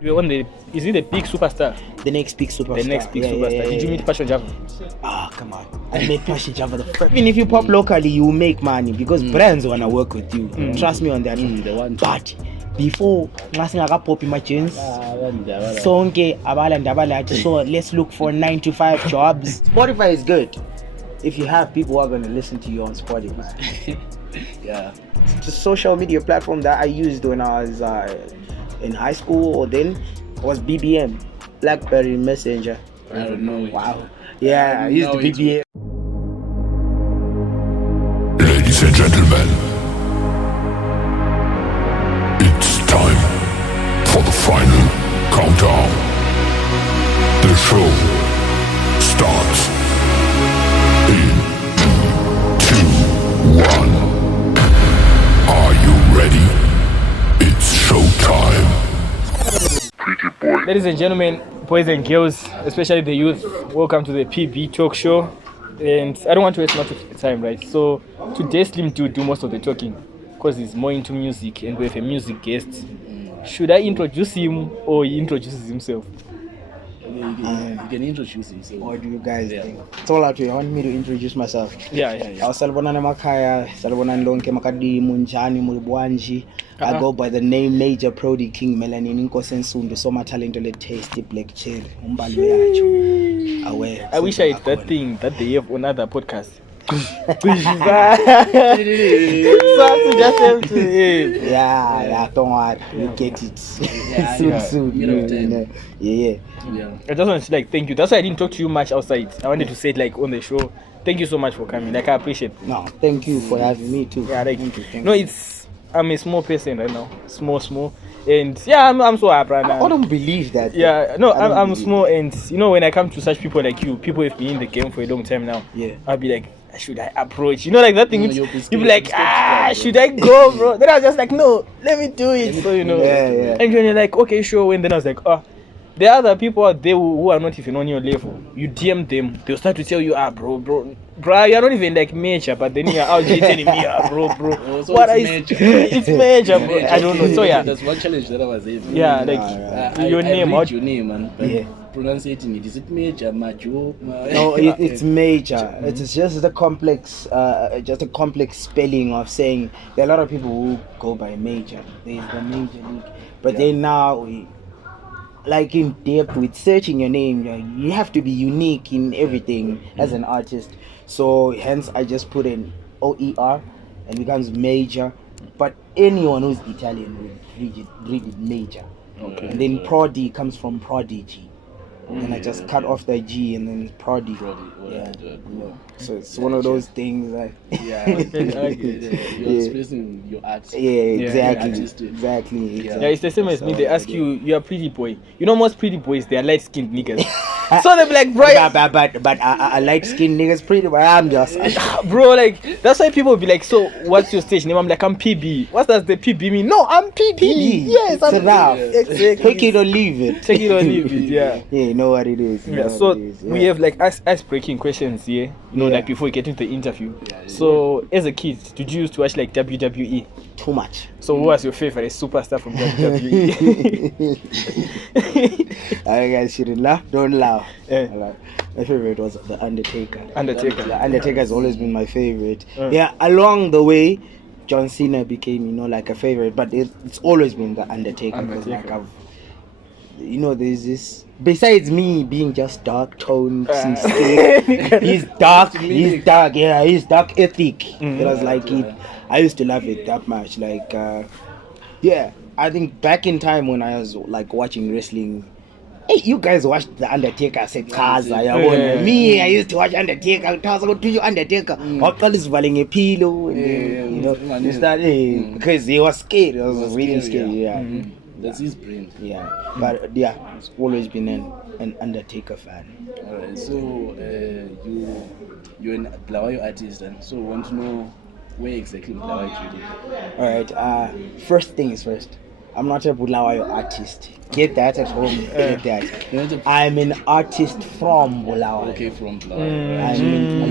You were on the, is it the big superstar? The next big superstar. The next big superstar. Did you meet Passion Java? Ah, come on. I made Passion Java the first. Even if you pop locally, you make money because brands want to work with you. Trust me on that. They want. But before pop in my jeans, sonke abala so let's look for 9 to 5 jobs. Spotify is good if you have people who are going to listen to you on Spotify. Yeah. The social media platform that I used when I was in high school or then was BBM, BlackBerry Messenger. I don't know. Wow. Yeah, I used the BBM. Ladies and gentlemen, it's time for the final countdown. The show starts in 2, 1. Are you ready? It's showtime. Pretty boy. Ladies and gentlemen, boys and girls, especially the youth, welcome to the PB Talk Show. And I don't want to waste much of the time, right? So today Slim do most of the talking because he's more into music and we have a music guest. Should I introduce him or he introduces himself? You can introduce himself. What do you guys think? It's all out to you. I want me to introduce myself. Yeah. Salibonani Makaya, Salibonani Lonke Makadi, Munjani, Mulibwanji. I go by the name Majoer Prodi, King Melanin, Inkosensundu, Soma Talented Tasty Black Cherry. I wish I had that thing that they have on other podcasts. Yeah, don't worry, you get it. Soon. Yeah. I just want to say, like, thank you. That's why I didn't talk to you much outside. I wanted to say it like on the show. Thank you so much for coming. Like, I appreciate it. No, thank you for having me too. Yeah, like, thank you. No, I'm a small person right now. Small. And yeah, I'm so happy right now. I don't believe that. Yeah, no, I'm small. And you know, when I come to such people like you, people have been in the game for a long time now. Yeah. I'll be like, should I approach? You know, like that thing. No, You'll be like, should I go, bro? Then I was just like, no, let me do it. So, you know. Yeah. And when you're like, okay, sure. And then I was like, there are other people out there who are not even on your level. You DM them, they'll start to tell you, bro, you're not even like major, but then you're out there telling me, bro. So What it's is major. It's major, bro. I don't know. So yeah. That's one challenge that I was able. Yeah, like your name. I read your name, man. Yeah. Pronunciating it. Is it major, Majoer? No, it's major. It's just a complex spelling of saying there are a lot of people who go by major. There's the major league, but then now, like in depth with searching your name, you have to be unique in everything as an artist. So hence I just put in OER and becomes major. But anyone who's Italian would read it major. Okay. And then Prodi comes from prodigy. And I just cut off the G and then Prodi. Yeah. So it's one of those things like You're expressing your art. Exactly. Yeah, it's the same as me. They ask you're a pretty boy. You know, most pretty boys, they are light-skinned niggas. So they're like, bro, but I light-skinned niggas pretty, but I'm just bro, like that's why people will be like, so what's your stage name? I'm like, I'm PB. What does the PB mean? No, I'm PB. Yes, I'm enough. Exactly. Take it or leave it. Yeah. Yeah, you know what it is. We have like ice-breaking questions here. You know, like before we get into the interview. So as a kid, did you used to watch like WWE? Too much. So who was your favorite superstar from WWE? I guys shouldn't laugh. Don't laugh. My favorite was The Undertaker. The Undertaker has always been my favorite. Yeah, along the way, John Cena became, like a favorite, but it's always been The Undertaker. There's this. Besides me being just dark toned and skin, he's dark ethic. It was like it. I used to love it that much. Like, I think back in time when I was like watching wrestling, hey, you guys watched The Undertaker. I said, me, I used to watch Undertaker. I was to you, Undertaker. All is valing a pillow. You started because he was scared. He was really scared. Yeah. That's his brain. Yeah, but it's always been an Undertaker fan. Alright, so you're a bulawayo artist, and so I want to know where exactly in Bulawayo you live. Alright, first thing is first. I'm not a Bulawayo artist. Get that at home. Get that. I'm an artist from Bulawayo. Okay, from Bulawayo. I'm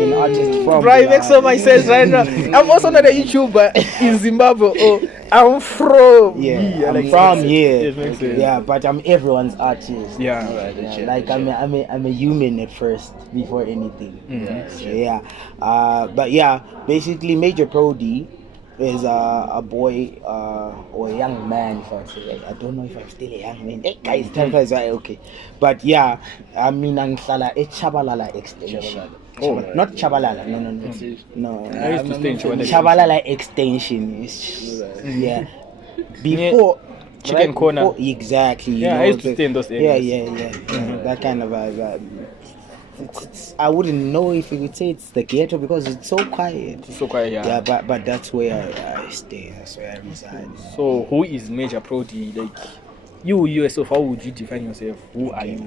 an artist from Bro, it makes so much sense right now. I'm also not a YouTuber in Zimbabwe. Oh, I'm from Yeah, I'm like, from makes here. sense. Yes, makes sense. Yeah, but I'm everyone's artist. Yeah. Alright, Yeah, check, like check. I'm a human at first before anything. Yeah, So, yeah. But yeah, basically Majoer Prodi is a boy or a young man, if I say. I don't know if I'm still a young man. Hey guys, time flies by. Okay. But yeah, I mean Anglala Chabalala extension. Chabalala. Not Chabalala, no. I used to stay in Chabalala. Chabalala extension is yeah. Before Chicken corner. before- exactly. you Yeah, know, I used to stay in those areas. Yeah. That kind of I wouldn't know if you would say it's the ghetto because it's so quiet. It's so quiet, yeah. Yeah, but that's where I stay. That's where I reside. So who is Majoer Prodi? Like you yourself, how would you define yourself? Who are you?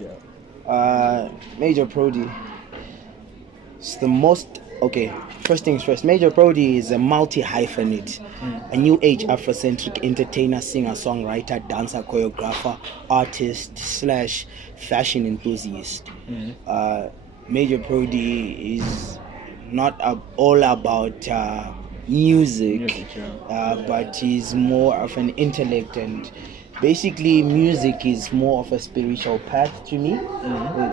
Yeah. Majoer Prodi. It's the most First things first. Majoer Prodi is a multi-hyphenate, a new age Afrocentric entertainer, singer, songwriter, dancer, choreographer, artist / fashion enthusiast. Majoer Prodi is not all about music, but he's more of an intellect, and basically music is more of a spiritual path to me.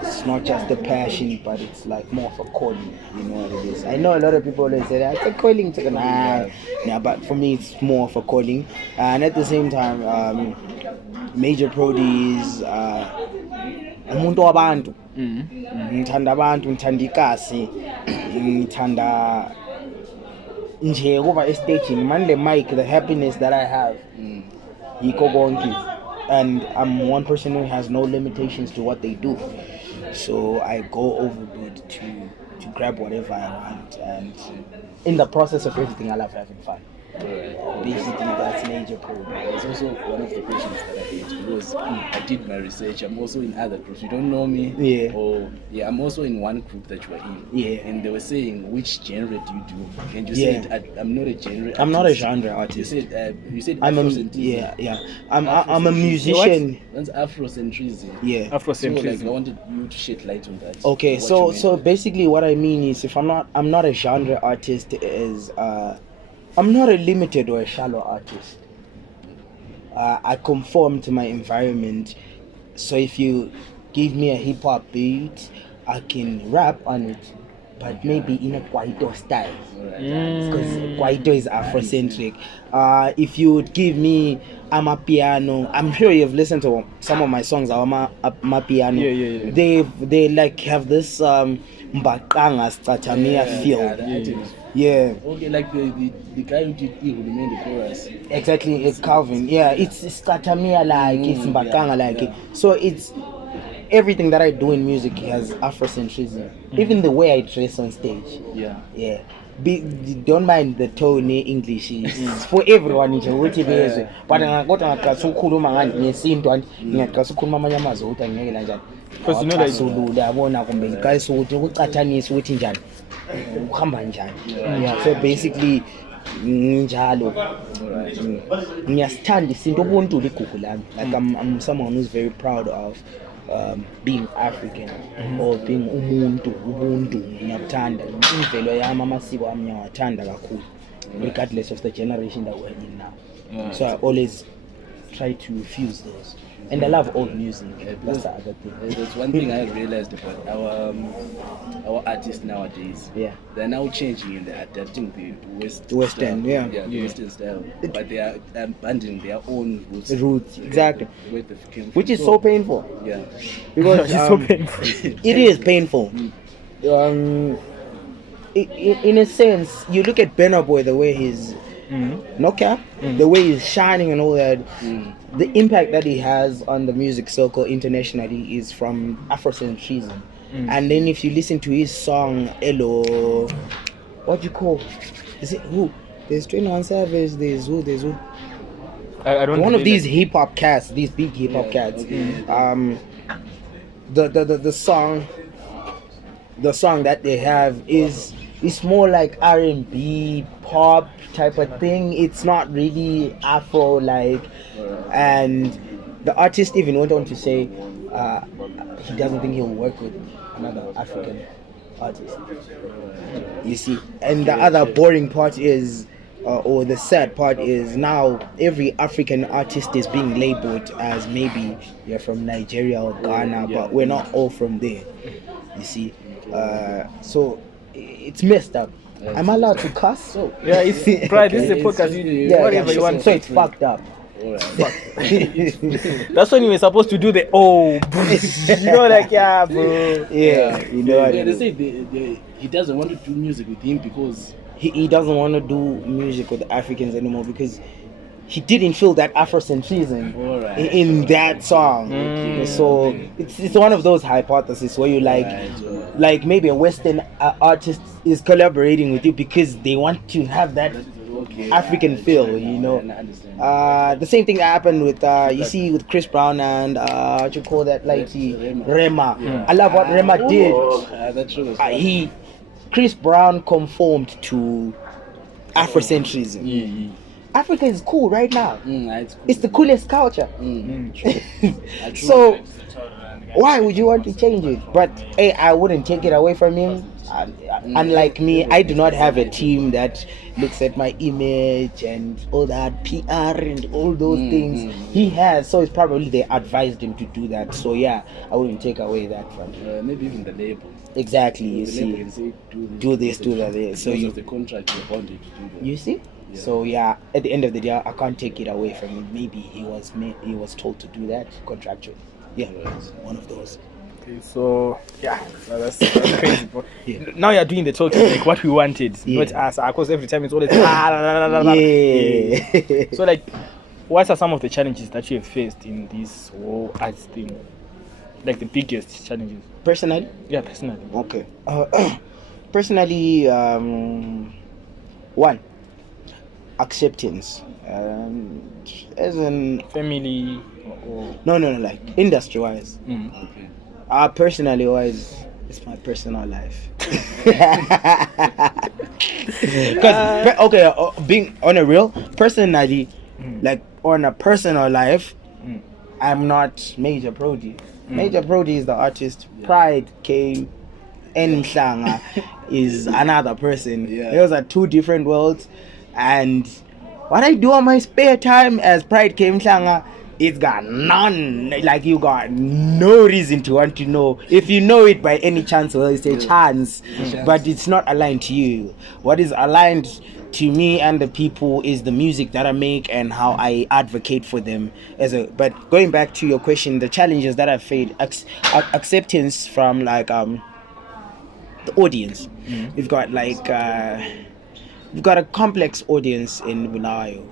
It's not just a passion, but it's like more of a calling. You know what it is. I know a lot of people always say that it's a calling to yeah, but for me it's more of a calling. And at the same time, Majoer Prodi is umuntu wabantu. Ngithanda abantu, ngithanda ikasi, ngithanda nje ukuba estaging, man le mic, the happiness that I have. Yikho konke. And I'm one person who has no limitations to what they do, so I go overboard to grab whatever I want, and in the process of everything I love having fun. Basically that's Majoer Prodi. It's also one of the questions that I get because I did my research. I'm also in other groups. You don't know me. Yeah. I'm also in one group that you are in. Yeah. And they were saying, which genre do you do? And you Yeah. said, I'm not a genre. I'm not a artist." genre You artist. said I'm a Afrocentrism. I'm a musician. That's Afrocentrism. Yeah. So like, Afrocentrism. I wanted you to shed light on that. Okay, What so you meant. basically what I mean is, if I'm not a genre artist, is I'm not a limited or a shallow artist. I conform to my environment. So if you give me a hip hop beat, I can rap on it, but maybe in a Kwaito style, because Kwaito is Afrocentric. If you would give me Amapiano, I'm sure you've listened to some of my songs. Amapiano. Yeah. They like have this Mbaqanga Statamia feel. Yeah. Okay, like the guy who did Evil, the main chorus. Exactly, it's Calvin. Yeah, it's Statamia like it's Mbaqanga like it. So it's everything that I do in music has Afrocentrism. Even the way I dress on stage. Yeah. Don't mind the tone English is for everyone nje ukuthi bezwe, but kodwa ngaqasa ukukhuluma ngani ngesintu and ngiyaqasa ukukhuluma amanye amazwi ukuthi angeke kanjani, Because you know, like- Zulu yabona kumbe iqayisa ukuthi ukucathanisa ukuthi njani uhamba njani. Yeah, so basically njalo ngiyasithanda isinto ubuntu ligugu lami. Like I'm someone who's very proud of being African or being ubuntu ngiyakuthanda imvelo yami, amasiko ami ngiyawathanda kakhulu, regardless of the generation that we're in now. So I always try to fuse those, and I love old music. That's the other thing. There's one thing I realized about our artists nowadays. Yeah. They're now changing and they're adapting the Western, style. yeah. The Western style, but they are abandoning their own roots. Roots, exactly. Where they came from. Which is so painful, Yeah. because It's so painful. it is painful. In a sense, you look at Burna Boy, the way he's no cap, the way he's shining and all that. The impact that he has on the music circle internationally is from Afrocentrism. And then if you listen to his song Elo, what you call, is it who? There's 21 Savage, there's who? I don't One of believe these that. hip hop cats, these big hip hop cats. The song that they have is it's more like R&B pop type of thing. It's not really Afro like, and the artist even went on to say he doesn't think he'll work with another African artist. You see, and the other boring part is, or the sad part is, now every African artist is being labeled as maybe you're from Nigeria or Ghana, but we're not all from there. You see, so it's messed up. Am I allowed to cuss? Yeah, it's Pride. This is a podcast. Whatever you want. So it's fucked up. That's when you were supposed to do the like bro. Yeah, you know. Yeah, they say he doesn't want to do music with him because he doesn't want to do music with the Africans anymore because he didn't feel that Afrocentrism in that song. So it's one of those hypotheses where you like maybe a Western artist is collaborating with you because they want to have that African feel, you know. The same thing that happened with you see with Chris Brown and what you call that lady Rema. I love what Rema did. that's true. Chris Brown conformed to Afrocentrism. Africa is cool right now. It's the coolest culture. So why would you want to change it? But hey, I wouldn't take it away from him. Unlike me, I do not have a team that looks at my image and all that PR and all those things. He has, so it's probably they advised him to do that. So yeah, I wouldn't take away that from him. Maybe even the label. Exactly, you The see. label can say Do this, do that. So because you of the contract you're bonded to do that. You see? Yeah. So yeah, at the end of the day, I can't take it away from him. Maybe he was told to do that contractually. Yeah, one of those. Okay, so yeah, that's crazy. Bro. Now you're doing the talking like what we wanted, not us. Because every time it's always Yeah. So like, what are some of the challenges that you have faced in this whole arts thing? Like the biggest challenges. Personally? Yeah, personally. Okay. Personally, one, acceptance. As in Family. Or... no, like industry-wise. Okay. Personally wise, it's my personal life. Being on a real personally, like on a personal life, I'm not Majoer Prodi. Majoer Prodi is the artist. Pride came, and Mhlanga is another person. Those are two different worlds. And what I do on my spare time as Pride came Mhlanga, it's got none. Like you got no reason to want to know. If you know it by any chance, well, it's a chance, but it's not aligned to you. What is aligned to me and the people is the music that I make and how I advocate for them. But going back to your question, the challenges that I faced, acceptance from like the audience. We've got like we've got a complex audience in Bulawayo.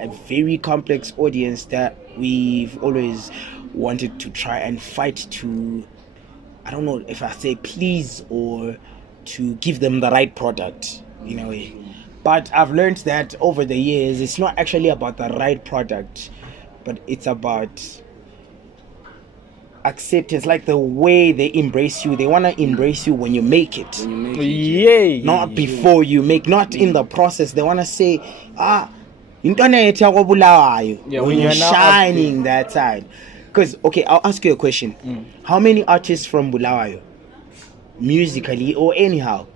A very complex audience that we've always wanted to try and fight to, I don't know if I say please or to give them the right product in a way. But I've learned that over the years it's not actually about the right product, but it's about acceptance, like the way they embrace you. They want to embrace you when you make it. Yay! Not before you make, not in the process. They want to say, when you're shining that side. Because, okay, I'll ask you a question. How many artists from Bulawayo, musically or anyhow,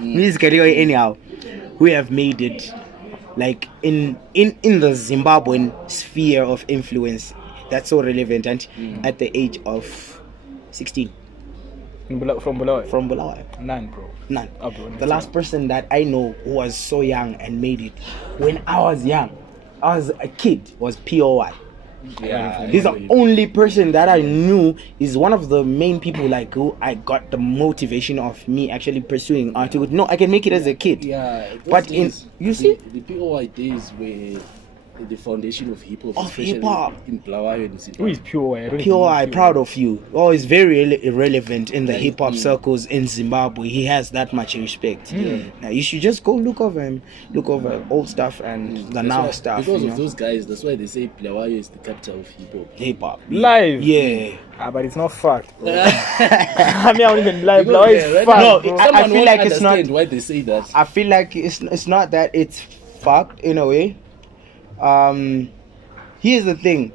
musically or anyhow, who have made it like in the Zimbabwean sphere of influence that's so relevant and at the age of 16? From Bulawayo? From Bulawayo. None, bro. None. Oh, bro, The last person that I know who was so young and made it when I was young, I was a kid, was POI. He's the only person that I knew is one of the main people like who I got the motivation of me actually pursuing art. No, I can make it as a kid. Yeah, But you see, the POI days were the foundation of hip hop, Of especially hip-hop. in Bulawayo and Who Zimbabwe. is pure? I don't Pure know Eye, Pure proud Eye. of you. Oh, he's very irrelevant in the Right. hip hop circles in Zimbabwe. He has that much respect. Now, you should just go look over him, look over old stuff and the That's now why- stuff. Because you of know? those guys, that's why they say Bulawayo is the capital of hip hop. Hip hop. Live. Yeah. But it's not fact, bro. I mean, I don't even lie. Because, Bulawayo yeah, is right fact, now- bro. I Someone feel won't like it's not- understand why they say that. I feel like it's not that it's fucked in a way. Here's the thing.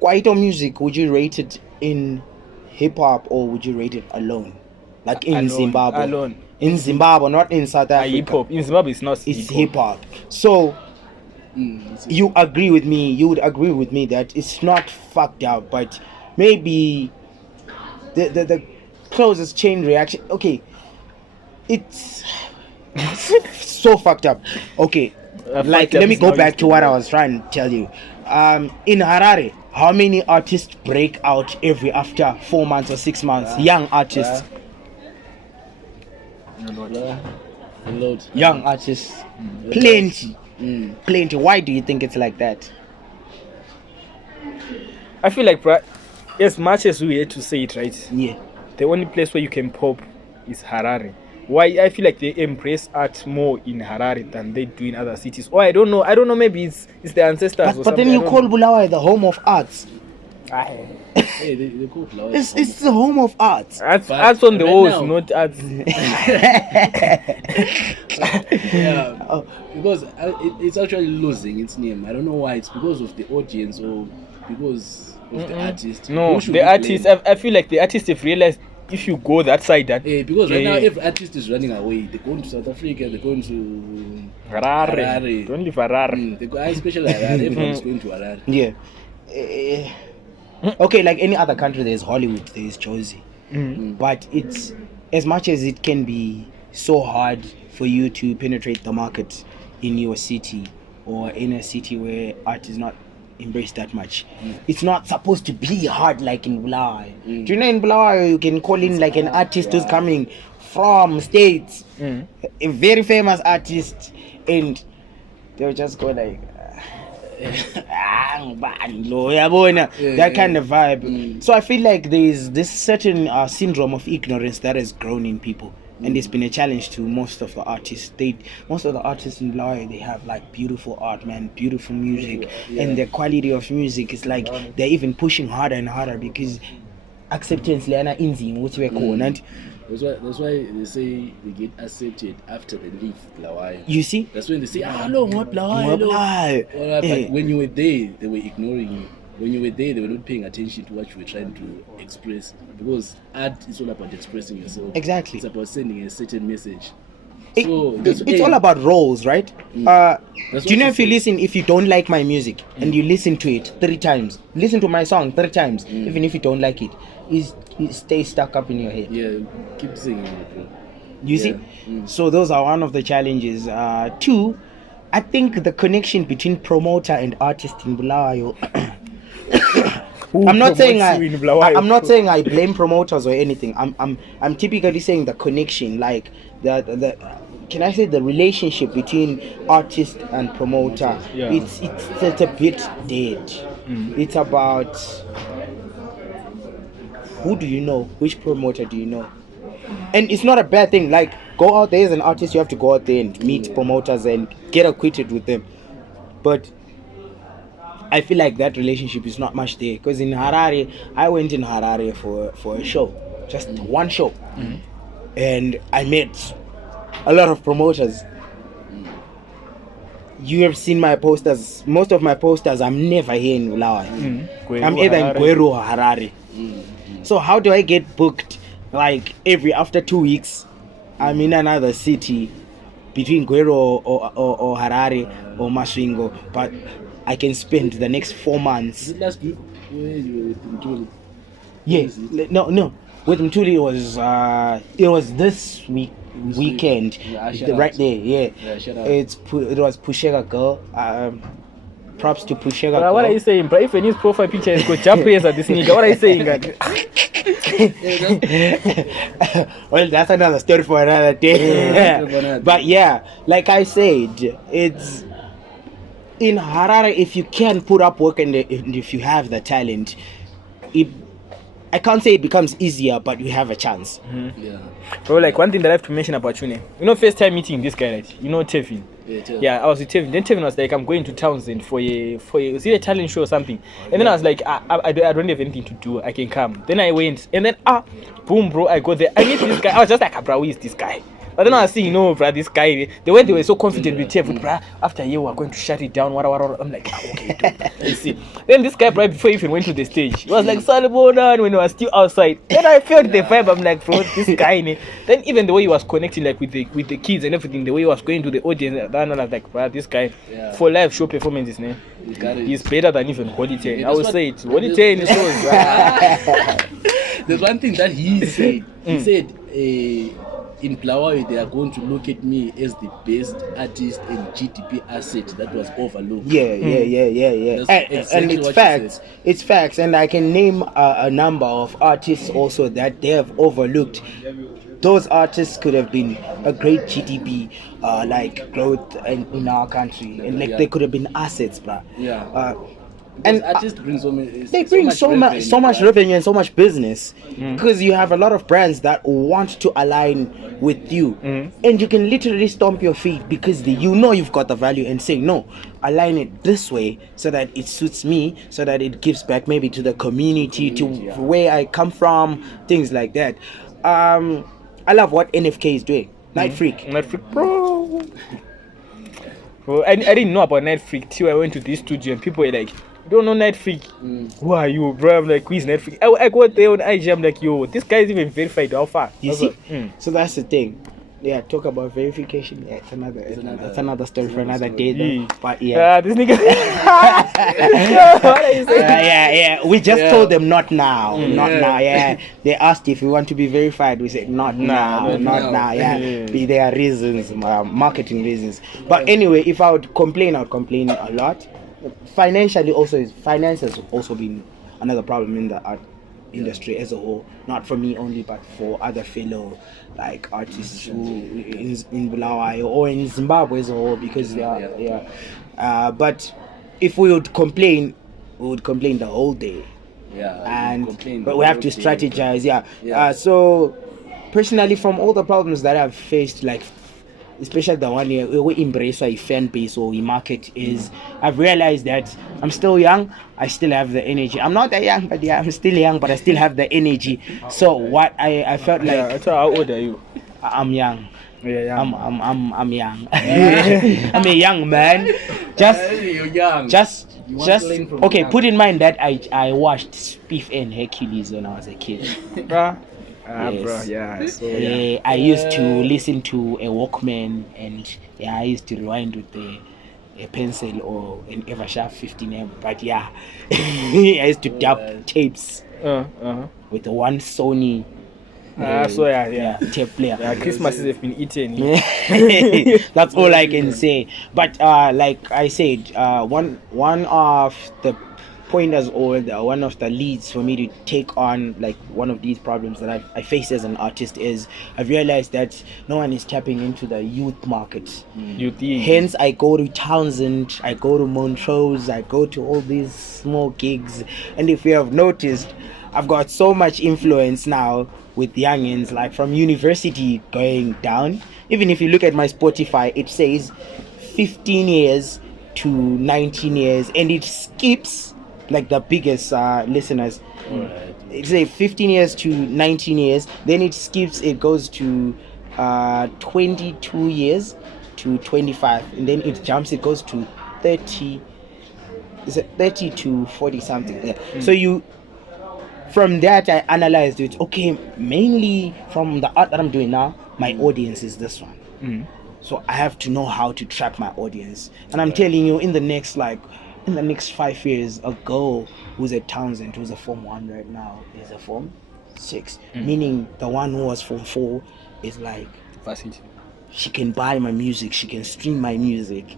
Kwaito music, would you rate it in hip hop or would you rate it alone? Like in Alone, Zimbabwe. alone. In Zimbabwe, not in South Africa. Hip hop. In Zimbabwe, it's not It's hip hip hop. So It's- you agree with me? You would agree with me that it's not fucked up, but maybe the closest chain reaction. Okay, it's so fucked up. Okay, like fucked up let me is go how back you to what I was trying to tell you. In Harare, how many artists break out every after 4 months or 6 months? Young artists, A lot. young artists, plenty. Why do you think it's like that? I feel like, as much as we hate to say it, right? Yeah. The only place where you can pop is Harare. Why? I feel like they embrace art more in Harare than they do in other cities. Or I don't know. Maybe it's the ancestors. or But then something, you I don't call know. Bulawayo the home of arts. Hey, they call Bulawayo. It's the home of arts. Arts But on the right walls, now- not arts. Yeah, because it's actually losing its name. I don't know why. It's because of the audience or because of the artist. No, Who should the we artists. blame? I feel like the artists have realized if you go that side, that Because right now Yeah. every artist is running away. They're going to South Africa. They're going to Harare. Harare. Don't leave Harare. They go, especially Harare. Everyone's going to Harare. Yeah. Okay, like any other country, there's Hollywood, there's Jersey. But it's as much as it can be so hard for you to penetrate the market in your city or in a city where art is not embraced that much. It's not supposed to be hard like in Bulawayo. Do you know in Bulawayo you can call in like an artist who's coming from States, a very famous artist, and they'll just go like that kind of vibe. So I feel like there's this certain syndrome of ignorance that has grown in people, and it's been a challenge to most of the artists. Most of the artists in Bulawayo, they have like beautiful art, man, beautiful music, and the quality of music is like they're even pushing harder and harder because acceptance lana inzi which we call and That's why they say they get accepted after they leave Bulawayo. you see. That's when they say, hello, what Bulawayo? Bulawayo. But when you were there, they were ignoring you. When you were there, they were not paying attention to what you were trying to express. Because art is all about expressing yourself. Exactly. It's about sending a certain message. It- So, it's all about roles, right? Do you know what if you you listen, if you don't like my music and you listen to it 3 times, listen to my song 3 times, even if you don't like it, it stays stuck up in your head. Yeah, keep singing it, bro. You see? So those are one of the challenges. 2, I think the connection between promoter and artist in Bulawayo. I'm not saying I'm not saying I blame promoters or anything. I'm typically saying the connection, like the can I say the relationship between artist and promoter. Yeah. It's a bit dead. It's about who do you know, which promoter do you know, and it's not a bad thing. Like go out there as an artist, you have to go out there and meet promoters and get acquainted with them, but I feel like that relationship is not much there. Because in Harare, I went in Harare for a show, just one show, and I met a lot of promoters. You have seen my posters. Most of my posters, I'm never here in Bulawayo. I'm either in Gweru or Harare. So how do I get booked? Like after 2 weeks, I'm in another city between Gweru or Harare or Masvingo, but I can spend the next 4 months. Is it last week where you were with Mtuli? Yes, no. With Mtuli it was this weekend. Yeah, shout right out. there. Yeah, Yeah, shout out. it was Pushega Girl. props to Pushega. But what are you saying, bro? If his profile picture is got Japanese at this nigga, what are you saying? Well, that's another story for another day. But yeah, like I said, it's in Harare. If you can put up work and if you have the talent, I can't say it becomes easier, but you have a chance. Yeah. Bro, like one thing that I have to mention about you, first time meeting this guy, right? You know Tevin. Yeah, I was with Tevin. Then Tevin was like, I'm going to Townsend for a was it a talent show or something? And then I was like, I don't have anything to do. I can come. Then I went, and then boom, bro, I got there. I met this guy. I was just like, bro, who is this guy? But then I was seeing, bro, this guy, the way they were so confident with Tevin, bro, after a year we're going to shut it down, whatever. I'm like, okay, dude. You see. Then this guy, bro, before he even went to the stage, he was like, Salomon, when we were still outside. Then I felt the vibe. I'm like, bro, this guy, Then even the way he was connecting, like with the kids and everything, the way he was going to the audience, then I was like, bro, this guy, for live show performances, he's better than even Holy 10. I would say it. Holy 10 shows. There's one thing that he said. He said, in bulawayo, they are going to look at me as the best artist and GDP asset that was overlooked. Yeah. And it's facts. It's facts. And I can name a number of artists also that they have overlooked. Those artists could have been a great GDP like growth in our country, and like they could have been assets, bro. Yeah. And artists bring they bring so much revenue and so much business because you have a lot of brands that want to align with you, and you can literally stomp your feet because you've got the value and say no, align it this way so that it suits me, so that it gives back maybe to the community, to where I come from, things like that. I love what NFK is doing. Night Freak, bro. Bro, I didn't know about Night Freak till I went to this studio and people were like, you don't know Night Freak? Who are you, bro? I'm like, who is Night Freak? I go there on IG, I'm like, yo, this guy is even verified. How far? You see? So that's the thing. Yeah, talk about verification. Yeah, it's another story for another day, though. But this nigga. What are you saying? Yeah. We just told them not now. Yeah. They asked if we want to be verified. We said not now. Yeah. There are reasons, marketing reasons. But anyway, if I would complain, I would complain a lot. Finance has also been another problem in the art industry as a whole, not for me only but for other fellow like artists who in Bulawayo or in Zimbabwe as a whole, because but if we would complain, we would complain the whole day. But we have to strategize. So personally, from all the problems that I've faced, like especially the one we embrace a fan base or we market, is I've realized that I'm still young. I still have the energy. I'm not that young, but I'm still young, but I still have the energy. So what I felt like. How old are you? I'm young. Yeah. I'm young. I'm a young man. You're young. Just okay. Put in mind that I watched Spiff and Hercules when I was a kid. Bro, yeah. So, I used to listen to a Walkman, and I used to rewind with a pencil or an Eversharp 15M. But I used to dub tapes with the one Sony. Tape player. Christmases have been eaten. That's all I can say. But like I said, one of the pointers or one of the leads for me to take on like one of these problems that I face as an artist is I've realized that no one is tapping into the youth market. Hence I go to Townsend, I go to Montrose, I go to all these small gigs, and if you have noticed, I've got so much influence now with youngins, like from university going down. Even if you look at my Spotify, it says 15 years to 19 years, and it skips like the biggest listeners. It's like 15 years to 19 years, then it skips, it goes to 22 years to 25, and then it jumps, it goes to 30. Is it 30 to 40 something? So from that I analyzed it. Okay, mainly from the art that I'm doing now, my audience is this one. So I have to know how to track my audience. And I'm telling you, in the next 5 years, a girl who's at Townsend, who's a Form 1 right now, is a Form 6. Meaning the one who was Form 4 is like, facility. She can buy my music, she can stream my music.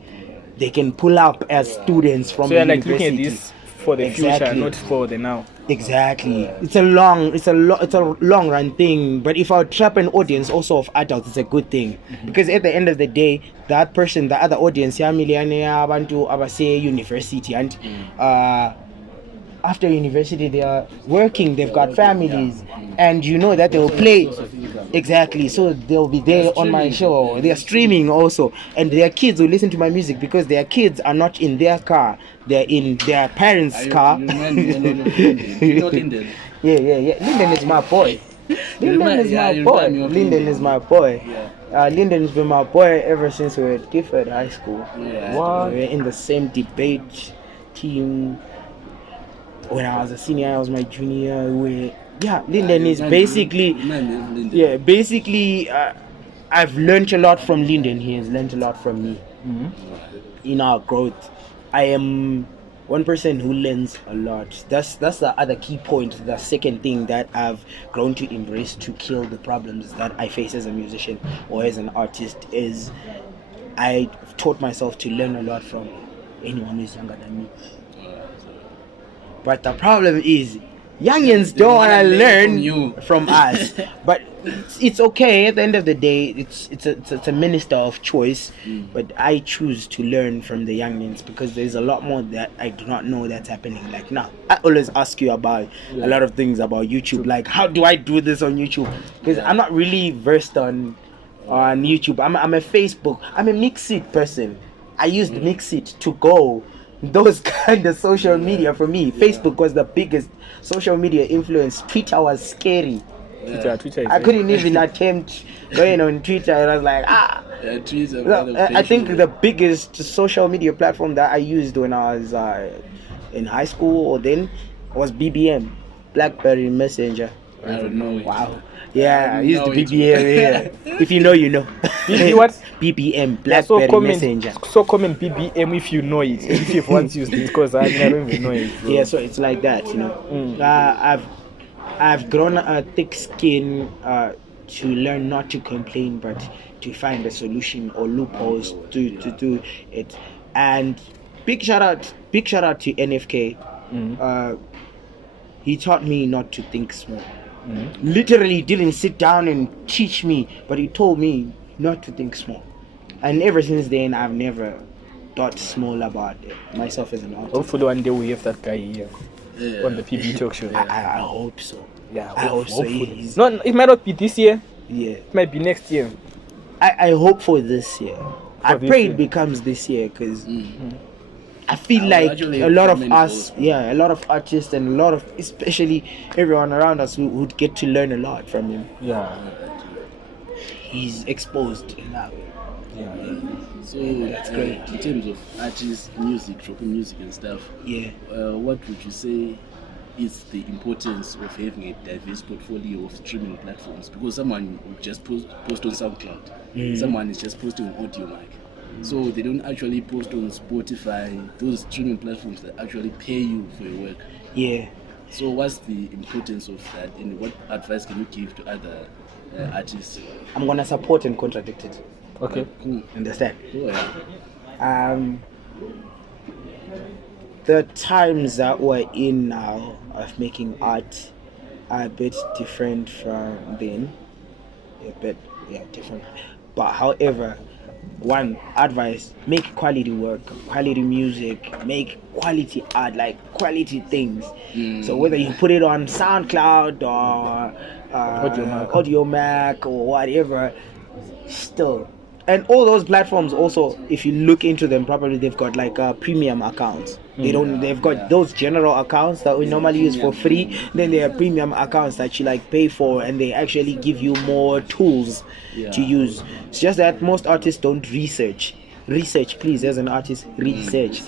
they can pull up as students from So you're a like looking university. at this for the future, Exactly. not for the now. Exactly. It's a long run thing. But if I would trap an audience also of adults, it's a good thing. Because at the end of the day, that person, the other audience, ya millionaire abantu abase university, and after university they are working, they've got families, and you know that they'll play. Exactly. So they'll be there on my show. They are streaming also, and their kids will listen to my music because their kids are not in their car, they're in their parents' car. You know Linden? Yeah. Linden is my boy. Linden is my you boy. remind me of Linden is my boy. Yeah. Linden's been my boy ever since we were at Gifford High School. Yeah. What? We were in the same debate team. When I was a senior, I was my junior. Linden is basically, I've learned a lot from Linden. He has learned a lot from me in our growth. I am one person who learns a lot. That's the other key point. The second thing that I've grown to embrace to kill the problems that I face as a musician or as an artist is I taught myself to learn a lot from anyone who's younger than me. But the problem is, youngins don't want to learn from us. But it's okay. At the end of the day, it's a minister of choice. But I choose to learn from the youngins because there's a lot more that I do not know that's happening. Like now, I always ask you about a lot of things about YouTube. Like, how do I do this on YouTube? Because I'm not really versed on YouTube. I'm a Facebook. I'm a Mixit person. I used Mixit to go. Those kind of social media for me. Facebook was the biggest social media influence. Twitter was scary. Twitter is I couldn't even attempt going on Twitter. I was like, I think the biggest social media platform that I used when I was in high school or then was BBM, BlackBerry Messenger. I don't know. Wow. Yeah, I used BBM. Yeah. If you know, you know. BB what? BBM, BlackBerry Messenger. So comment BBM if you know it. If you've once used it, because I don't even know it. Bro. Yeah, so it's like that, you know. I've grown a thick skin to learn not to complain, but to find a solution or loopholes to do it. And big shout out to NFK. He taught me not to think small. Literally didn't sit down and teach me, but he told me not to think small. And ever since then, I've never thought small about myself as an artist. Hopefully one day we have that guy here on the PB talk show. I hope so. Yeah, I hope so. hopefully. No, it might not be this year. Yeah. It might be next year. I hope for this year. I this pray year. it becomes this year because I feel like a lot of us, a lot of artists and a lot of, especially everyone around us would get to learn a lot from him. Yeah. He's exposed in that way. Yeah. So that's great. In terms of artists, music, dropping music and stuff, what would you say is the importance of having a diverse portfolio of streaming platforms? Because someone would just post on SoundCloud, someone is just posting on Audio Mic, so they don't actually post on Spotify, those streaming platforms that actually pay you for your work. Yeah. So what's the importance of that, and what advice can you give to other artists? I'm gonna support and contradict it. Okay. Cool. Understand? Oh, yeah. The times that we're in now of making art are a bit different from then. A bit different. But however, one advice: make quality work, quality music, make quality art, like quality things. So whether you put it on SoundCloud or Audio Mac or whatever, still. And all those platforms also, if you look into them properly, they've got like premium accounts. They've got those general accounts that we normally use for free. Then there are premium accounts that you like pay for, and they actually give you more tools to use. It's just that most artists don't research. Research, please, as an artist, research.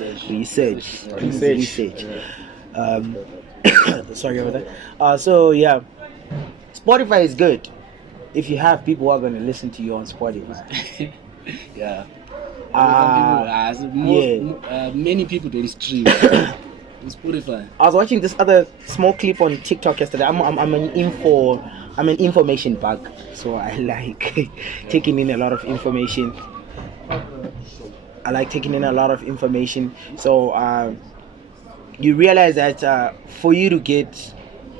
Sorry about that. So yeah, Spotify is good if you have people who are going to listen to you on Spotify. Yeah. Yeah. Many people don't stream on Spotify. I was watching this other small clip on TikTok yesterday. I'm an information bug, so I like taking in a lot of information. I like taking in a lot of information. So you realize that for you to get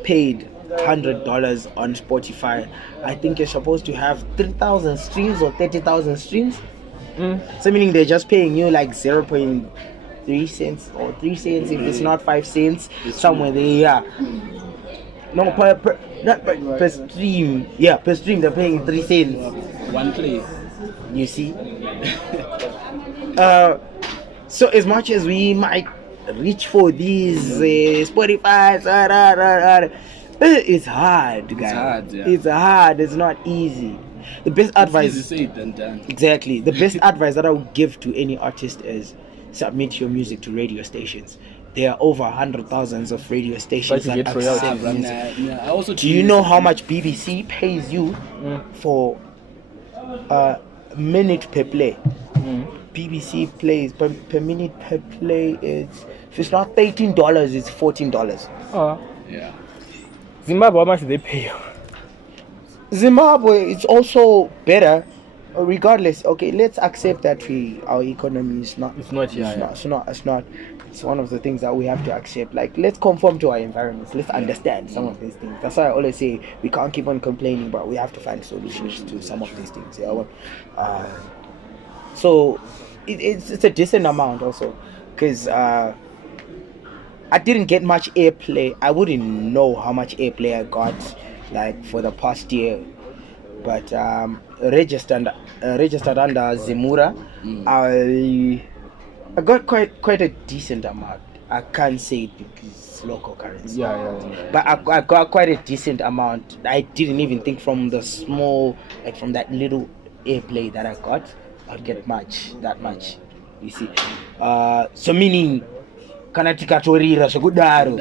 paid $100 on Spotify, I think you're supposed to have 3,000 streams or 30,000 streams. So meaning they're just paying you like 0.3 cents or 3 cents if it's not 5 cents somewhere there. Yeah. No, per stream. Yeah, per stream they're paying 3 cents. One play. You see. So as much as we might reach for these Spotify, it's hard, guys. It's hard, yeah. It's hard. It's not easy. The best advice. Easy said than done. Exactly. The best advice that I would give to any artist is submit your music to radio stations. There are over 100,000 of radio stations But you that get royalties. accept music. I also Do you know how much BBC pays you for a minute per play? BBC plays per minute per play is, if it's not $13, it's $14. Yeah. Zimbabwe, how much do they pay you? Zimbabwe, it's also better, regardless. Okay, let's accept that our economy is not. It's not, It's not. It's one of the things that we have to accept. Like, let's conform to our environments. Let's understand some of these things. That's why I always say we can't keep on complaining, but we have to find solutions to some of these things. Yeah. So it's a decent amount also, because I didn't get much airplay. I wouldn't know how much airplay I got like for the past year, but registered under Zemura, I got quite a decent amount. I can't say it because it's local currency. But I got quite a decent amount. I didn't even think from the small, like from that little airplay that I got, I'd get that much. You see, so meaning. Kana tikatorira zvekudaro.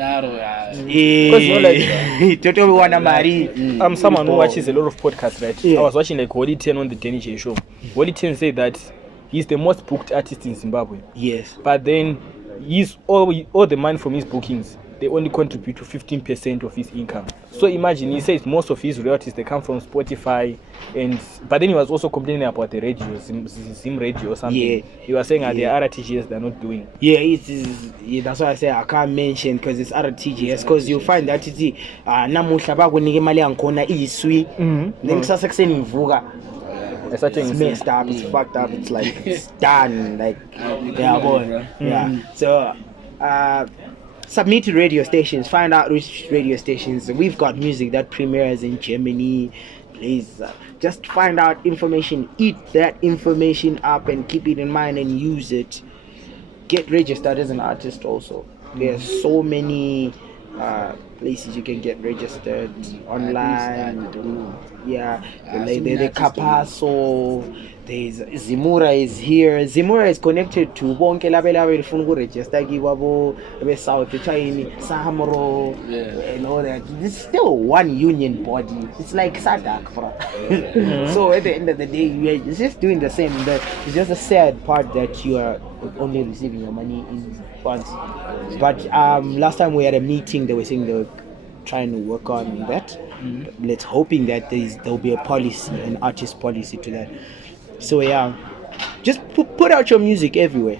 Totowana mari. I'm someone who watches a lot of podcasts, right? Yeah. I was watching like Wally 10 on the Danny J show. Wally 10 said that he's the most booked artist in Zimbabwe. Yes. But then he's all the money from his bookings, they only contribute to 15% of his income. So imagine, he says most of his royalties they come from Spotify, but then he was also complaining about the radio, Zim radio or something. Yeah. He was saying that the RTGS they're not doing. Yeah, that's why I say I can't mention because it's RTGS, because you find that it's namuhla bakunike imali yankhona iswi then kusasa kuseni ngivuka it's messed up, it's fucked up, it's like it's done, like yeah boy. Yeah. So submit to radio stations, find out which radio stations. We've got music that premieres in Germany. Please just find out information, eat that information up and keep it in mind and use it. Get registered as an artist also. There's so many places you can get registered online. Yeah, the Capasso. There's Zemura is here. Zemura is connected to bonke labela belifuna register kiwabo be South China, Samro, and all that. It's still one union body. It's like Sadak, bro. So at the end of the day, you're just doing the same. It's just a sad part that you are only receiving your money in funds. But last time we had a meeting, they were saying they were trying to work on that. Let's hoping that there'll be a policy, an artist policy to that. So yeah, just put out your music everywhere.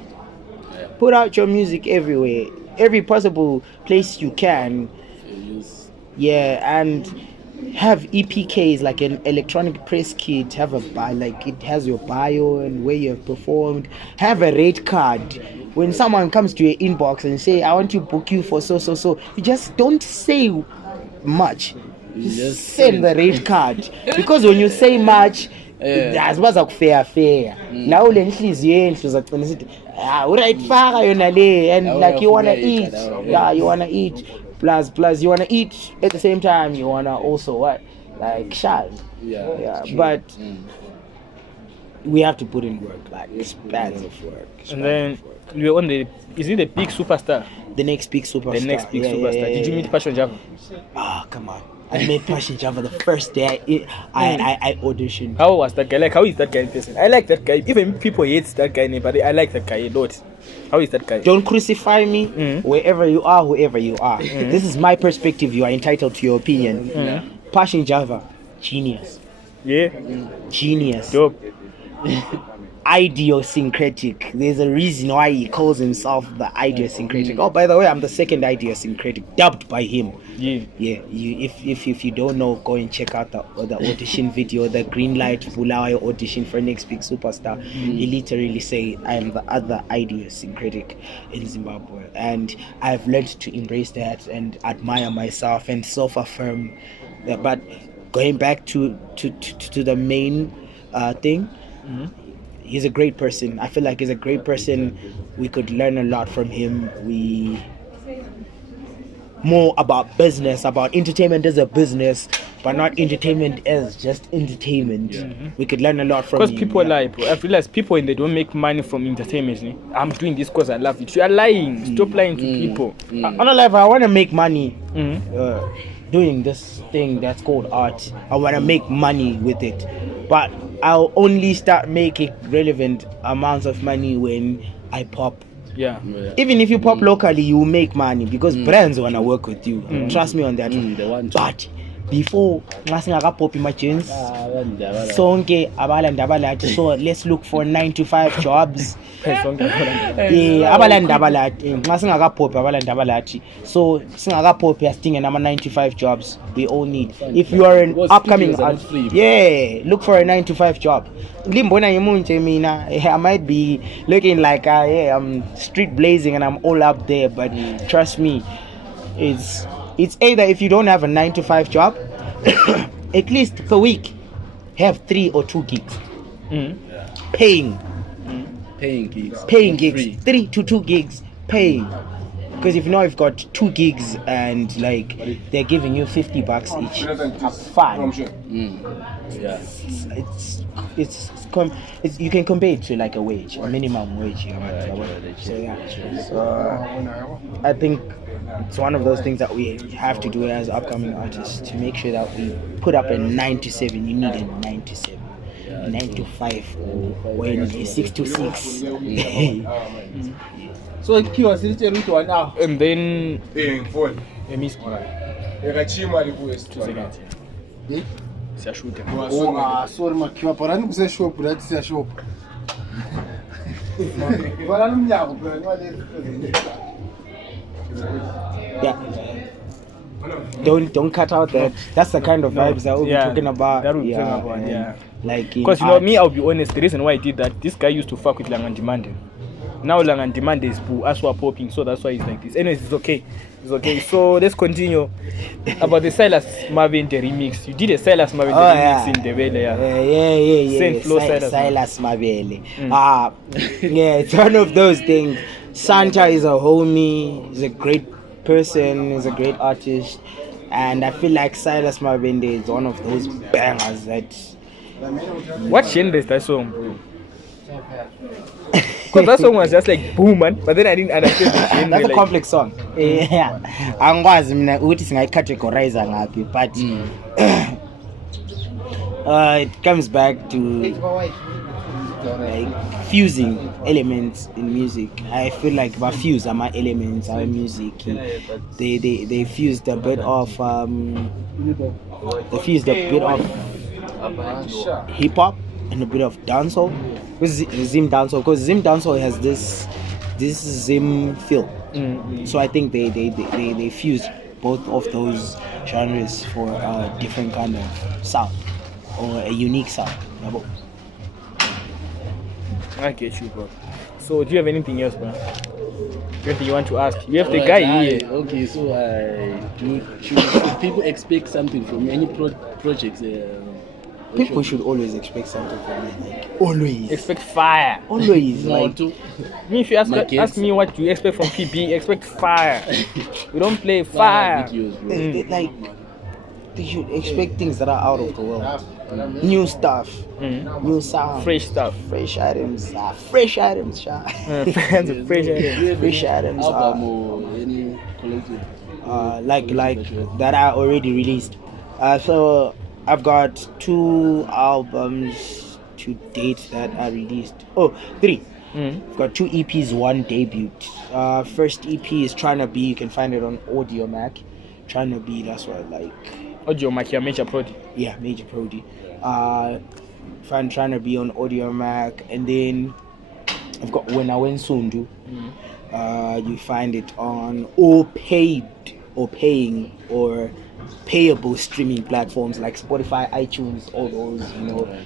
Put out your music everywhere, every possible place you can. Yeah, and have EPKs like an electronic press kit. Have like it has your bio and where you have performed. Have a rate card. When someone comes to your inbox and say, "I want to book you for so," you just don't say much. Just send the rate card, because when you say much, azibaza kufea la ule nhliziyo enhle uzagcina sithi urayifaka yona le, and like you wanna eat. Yeah, you wanna eat. Plus you wanna eat at the same time. You wanna also what, like shine. Yeah. But we have to put in work, like spans of work. And then we're on is it the big superstar? The next big superstar. Yeah. Did you meet Passion Java? Come on. I met Passion Java the first day I auditioned. How was that guy? Like, how is that guy in person? I like that guy. Even people hate that guy, but I like that guy a lot. How is that guy? Don't crucify me. Wherever you are, whoever you are. This is my perspective. You are entitled to your opinion. Passion Java, genius. Yeah. Genius. Dope. idiosyncratic. There's a reason why he calls himself the idiosyncratic. Oh, by the way, I'm the second idiosyncratic, dubbed by him. Yeah. If you don't know, go and check out the audition video, the green light bulawayo audition for next big superstar. He literally say, I am the other idiosyncratic in Zimbabwe, and I've learned to embrace that and admire myself and self-affirm. But going back to the main thing. He's a great person. I feel like he's a great person. We could learn a lot from him. More about business, about entertainment as a business, but not entertainment as just entertainment. We could learn a lot from him. Because people lie, bro. I've realized people, when they don't make money from entertainment, I'm doing this because I love it. You are lying. Stop lying to people. On a level, I want to make money doing this thing that's called art. I want to make money with it. But I'll only start making relevant amounts of money when I pop. Yeah. Even if you pop locally, you will make money because brands want to work with you. Trust me on that. They want to. But before pop emergencies, so let's look for 9-to-5 jobs. So singakapop yastinga nama 9-to-5 jobs we all need. If you are an upcoming artist, look for a 9-to-5 job. I might be looking like I'm street blazing and I'm all up there, but trust me, it's either if you don't have a 9-to-5 job, at least per week have 3 or 2 gigs. Paying gigs, 3 to 2 gigs paying. Because if you know you've got 2 gigs and like they're giving you $50 each, fine. It's you can compare it to like a wage, a minimum wage. So I think it's one of those things that we have to do as upcoming artists to make sure that we put up a 9-to-7. You need a 9-to-7. 9-to-5 or in 6-to-6. So ikiwa sisi route one now. And then phone. miss Ekachima request. siyashuta. Oh, sorry makiwa parani kuse shop right siya shop. Parani mnyako bro. Yeah. Don't cut out that. That's the kind of vibes that we'll be talking about. That we'll be talking about, Like because you know me, I'll be honest. The reason why I did that, this guy used to fuck with Lang and Demand. Now Lang and Demand is boo, as we're popping, so that's why he's like this. Anyways, it's okay. So let's continue about the Silas Marvin remix. You did a Silas Marvin remix in the Vele, yeah. Saint Flo Silas Marvin. It's one of those things. Santa is a homie. He's a great person. He's a great artist, and I feel like Silas Marvin is one of those bangers that. What genre is that song, bro? Because that song was just like boom, man. But then I didn't understand the genre. That's a complex song. Yeah, angwazi mina ukuthi singayicategorize ngaphi, but it comes back to like fusing elements in music. I feel like fuse my elements, our music. They fused a bit of hip hop and a bit of dancehall. Zim dancehall, because Zim dancehall has this Zim feel. So I think they fused both of those genres for a different kind of sound or a unique sound. I get you, bro. So do you have anything else, bro? Anything you want to ask? You have the guy here. Okay, so should people expect something from any projects? People should always expect something from me. Like, always. Expect fire. Always. Like, me, if you ask me what you expect from PB, expect fire. We don't play fire. Like, they should expect things that are out of the world. New stuff, new sound, fresh stuff, fresh items, fresh items. Fresh items. Any collective? Like that I already released. So I've got 2 albums to date that I released. 3. I've got 2 EPs, 1 debut. First EP is Trying to Be. You can find it on Audio Mac. Trying to Be. That's what I like. Audio Mac, Majoer Prodi. Yeah, Majoer Prodi. if I'm trying to be on Audio Mac, and then I've got When I Went Sundu. You find it on all paying or payable streaming platforms like Spotify, iTunes, all those.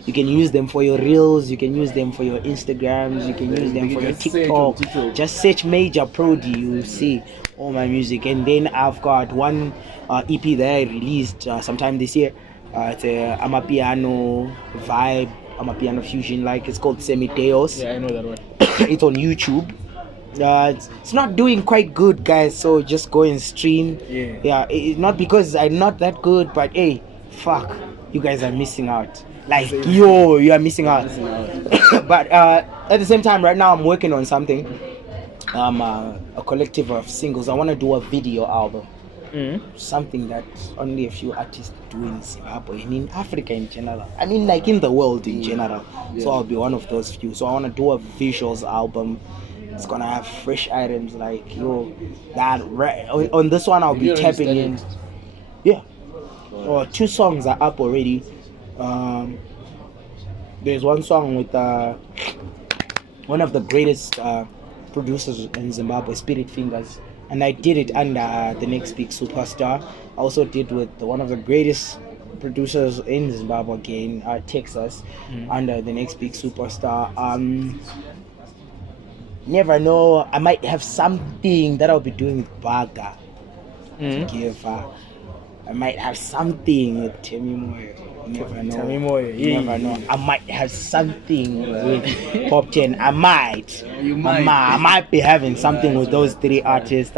You can use them for your reels, you can use them for your Instagrams, you can use them for your TikTok. Just search Majoer Prodi, you see all my music. And then I've got one EP that I released sometime this year. It's a Amapiano vibe, Amapiano fusion, like it's called Semideos. Yeah, I know that one. It's on YouTube. It's not doing quite good, guys, so just go and stream. Not because I'm not that good, but hey, fuck, you guys are missing out. Like, you are missing out. But at the same time, right now I'm working on something. A collective of singles. I want to do a video album. Something that only a few artists do in Zimbabwe and in Africa in general. I mean, like in the world in general. So I'll be one of those few. So I want to do a visuals album. It's gonna have fresh items like that. On this one, I'll be tapping in. Yeah. 2 songs are up already. There's one song with one of the greatest producers in Zimbabwe, Spirit Fingers. And I did it under the Next Big Superstar. I also did with one of the greatest producers in Zimbabwe again, Texas, under the Next Big Superstar. Never know, I might have something that I'll be doing with Baga to give. I might have something with Temi Moyo. Never know. I might have something with Pop 10. I might be having something with those 3 artists.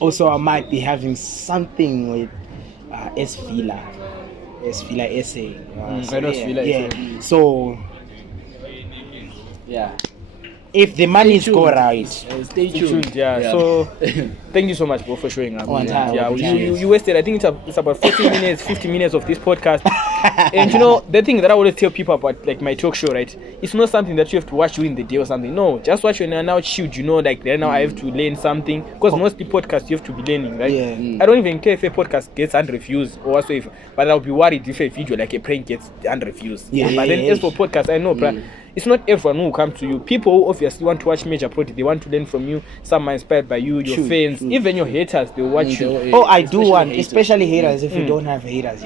Also, I might be having something with S Villa Essay. So if the money is go right, stay tuned. So thank you so much, bro, for showing up. You wasted, I think it's about 40 minutes, 50 minutes of this podcast. And the thing that I always tell people about like my talk show, right? It's not something that you have to watch during the day or something. No, just watch when now shoot. Like right now I have to learn something, because mostly podcasts you have to be learning, right? I don't even care if a podcast gets 100 views or whatsoever, but I'll be worried if a video like a prank gets 100 views. But then as for podcasts, I know, bruh, it's not everyone who will come to you. People who obviously want to watch Majoer Prodi, they want to learn from you. Some are inspired by you, your fans, even your haters, they'll watch you. I do want, especially haters. If you don't have haters,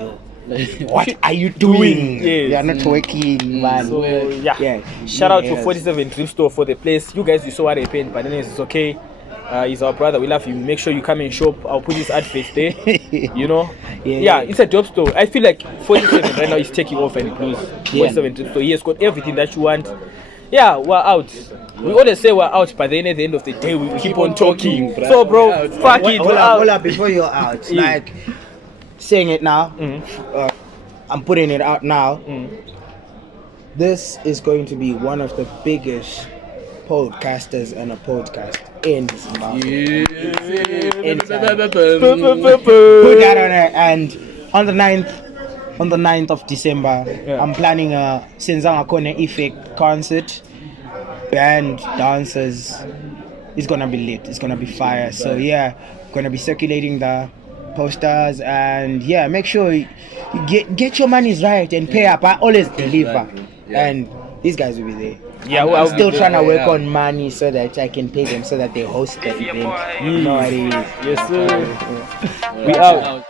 what are you doing? You are not working, man. So, shout out to 47 Drip Store for the place. You guys, you saw what happened, but then it's okay. He's our brother. We love him. Make sure you come and shop. I'll put his advert there. It's a dope store. I feel like 47 right now is taking off and blues. 47 Drip Store. He has got everything that you want. We're out. We always say we're out, but then at the end of the day, we keep on talking. So, bro, fuck it. Hold up, before you're out. Like, saying it now. I'm putting it out now. This is going to be one of the biggest podcasters and a podcast in Zimbabwe. Put that on it. And on the 9th of December, I'm planning a Senzanga Kone Effect concert. Band, dancers. It's gonna be lit. It's gonna be fire. So gonna be circulating the posters, and make sure you get your monies right and pay up. I always deliver, and these guys will be there. I'm still trying to work on money so that I can pay them so that they host the event. You know what it is. Yes, sir. We out.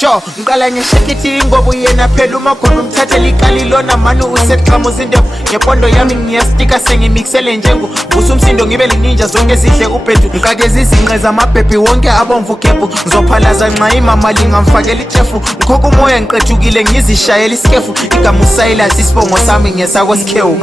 Sure, ngala ngishekiti ngoba uyena phela umakhulu umthathela ikali lona mani useqhamuza into ngepondo yami ngiyastika sengimixele njengo busa umsindo ngibe lininja zonke ezihle ubhedu ngikakeza izinqe zamabhebhi wonke abomvu gebhu ngizophalaza nxa imama lingamfakela ijefu ngikhokha umoya ngiqethukile ngizishayela iskefu igama uSilas isibongo sami ngesakho sikhewu